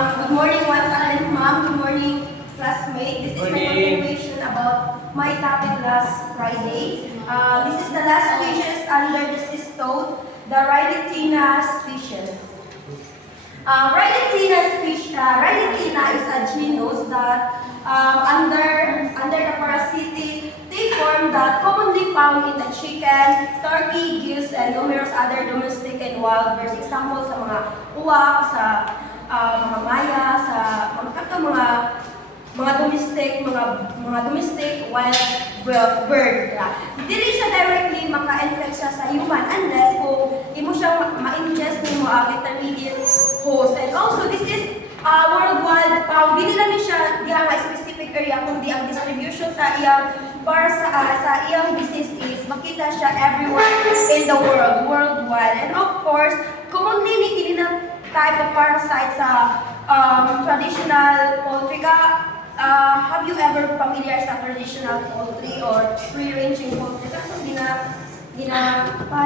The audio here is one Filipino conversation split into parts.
Good morning once again, ma'am. Good morning, classmate. This is my continuation about my topic last Friday. This is the last species under the cystode, the Rhydetina species. Rhydetina is a genus that under the parasitic tapeworm that commonly found in the chicken, turkey, geese, and numerous other domestic and wild birds. Example sa mga uwak, sa mga maya, sa mga domestic wild bird. Dili siya directly maka-infect siya sa human unless kung imo siya ma-ingest nimo ang intermediate host. And also this is worldwide found. Dili lang ni siya diha nga specific area kundi ang distribution sa iyang sa iyang disease is makita siya everywhere in the world, worldwide. And of course, commonly ni kini na type of parasite sa traditional poultry ka. Have you ever familiar sa traditional poultry or free-ranging poultry? Kasi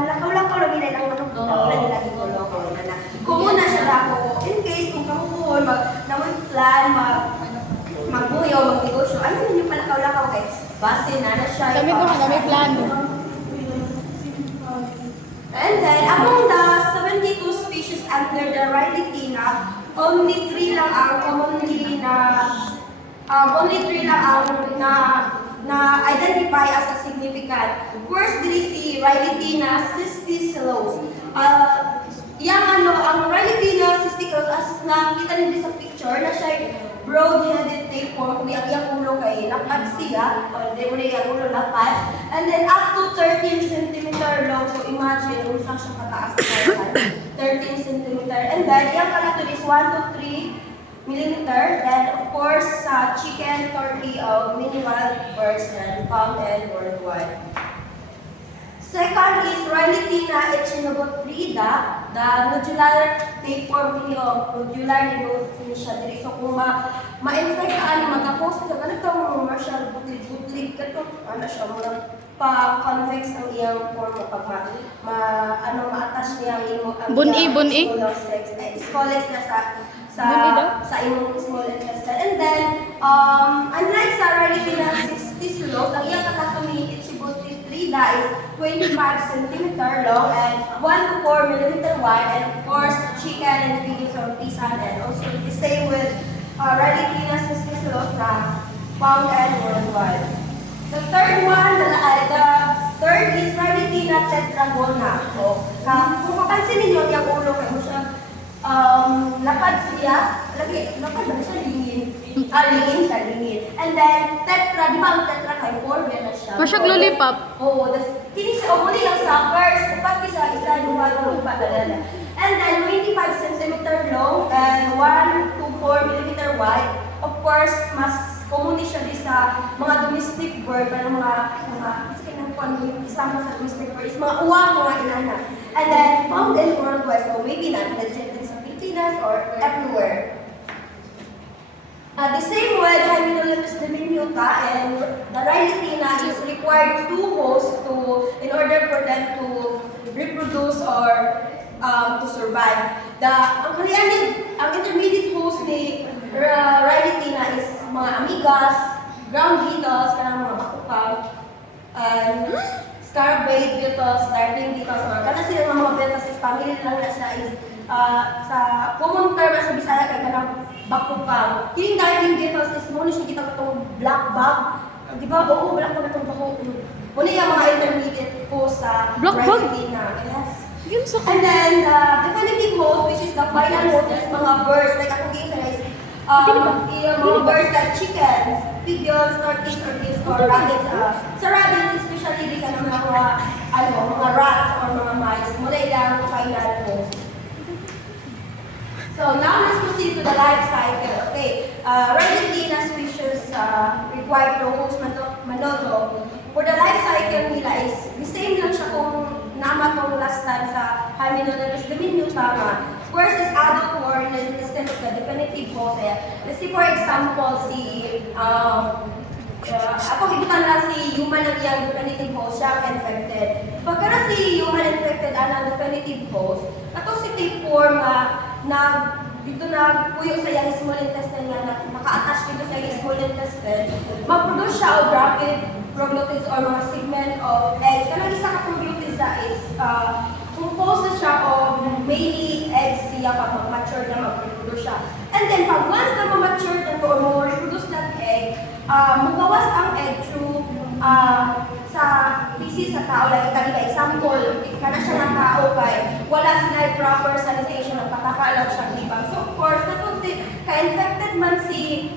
lakaw-lakaw lang nila lang manok wala nila gito-loko na. Kung na siya lako, in case kung kamukuhon, naman plan, magbuyo, magnegosyo, ano yun yung palakaw-lakaw kay base na siya. Kami ko kami plan. And then, among the 72 species under the Rhydetina, only 3 lang ang commonly na identify as a significant. First, dili si Rhydetina cisticillus. Ang Rhydetina cisticillus as nakita niyo sa picture na siya broad-headed tapeworm, kundi ang iyang ulo kay lapad siya, o di mo na iyang ulo lapad, and then up to 13 cm long. So imagine, kung saan siya kataas na 13 cm. And then, iyang kalaton is 1 to 3 millimeter. And of course, sa chicken, turkey, minimal birds and found and worldwide. Second is Rhydetina echinobotrida, the nodular tapeworm nodular ni siya diri. So kung ma-infect ka magka-post ka ganito commercial butlig ka to, siya mga pa-convex ang iyang form pag ma-attach niya ang Buni. Scolex na sa imong small intestine. And then, unlike sa Rhydetina cisticillus, ang iyang kakasumi echinobotrida is 25 cm long and 1 to 4 mm wide, and of course, chicken and pigeons or pisan, and also the same with Rhydetina cisticillus na found and worldwide. The third is Rhydetina tetragona. Kung mapansin ninyo, yung ulo kayo siya, lapad siya, lapad ba siya lingin? Lingin. And then, tetra, di ba ang tetra kay 4, yan na siya. Masyag lollipop. Oo, kini siya umuli ang suckers, kapag isa, dua, talala. And then, 25 cm long and 1 to 4 mm wide. Of course, mas common siya sa mga domestic bird, isama sa domestic bird is mga uwak, mga inana. And then, found in worldwide, so maybe not legit sa Pilipinas or everywhere. The same with Hymenolithus diminuta and the Rhydetina is required 2 hosts in order for them to reproduce or to survive. Ang intermediate host ni Rhydetina is mga amigas, ground beetles, kanang mga bakukang, and scarabate beetles, darting beetles, or kana sila mga beetles is family lang na siya is sa common term sa Bisaya kay kanang bakukang. Kining darting beetles is mo ni siya kita katong black bug. Di ba? Oo, black bug itong bako. Muna yung mga intermediate po sa Rhydetina. Yes. And then the definitive host, which is the final host, is mga birds like akong giinferize. Mga birds like chickens, pigeons, turkeys, or geese, or rabbits. Sa rabbits, especially di ka ng mga rats or mga mice, mula ilang final host. So now let's proceed to the life cycle. Okay, Rhydetina species require to host manoto. For the life cycle nila is the same lang siya kung nama tong last time sa Hymenolithus diminuta. First is adult war in the system of the definitive host. Let's see for example ako ibutan na si human ang iyang definitive host, siya infected. Pagka na si human infected ang definitive host, ato si tapeworm dito na puyo sa iyang small intestine nga naka-attach dito sa iyang small intestine, mag-produce siya og rapid proglutids or mga segment of eggs. Kanang isa ka proglutids is composed na siya of mainly eggs siya pag mag-mature na mag-produce siya. And then pag once na ma-mature na to or ma-produce that egg, magawas ang egg through sa feces sa tao, like kanina example, kana siya ng tao kay wala sila proper sanitation, nagpataka lang siya libang. So of course, na kung ka-infected man si